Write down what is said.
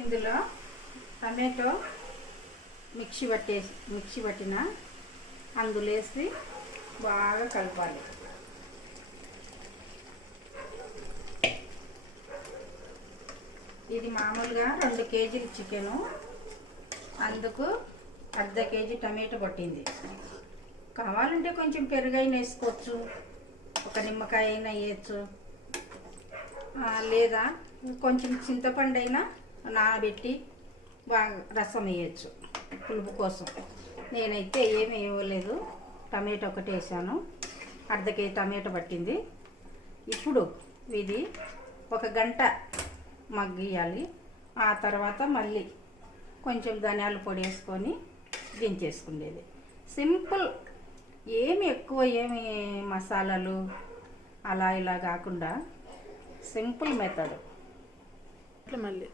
ఇందులో tomato mixie పట్టిన అందులో వేసి బాగా కలపాలి. ఇది మామూలుగా 2 కేజీలు చికెను, అందుకు అర్ధ కేజీ టమాటో పట్టింది. కావాలంటే కొంచెం పెరుగైనా వేసుకోవచ్చు, ఒక నిమ్మకాయ అయినా వేయచ్చు, లేదా కొంచెం చింతపండు అయినా నానబెట్టి బాగా రసం వేయచ్చు పులుపు కోసం. నేనైతే ఏమి వేయలేదు, టమాటో ఒకటి వేసాను. అర్ధ కేజీ టమాటో పట్టింది. ఇప్పుడు ఇది 1 గంట మగ్గియాలి. ఆ తర్వాత మళ్ళీ కొంచెం ధనియాల పొడి వేసుకొని దించేసుకునేది. సింపుల్, ఏమి మసాలాలు అలా ఇలా కాకుండా సింపుల్ మెథడ్. మళ్ళీ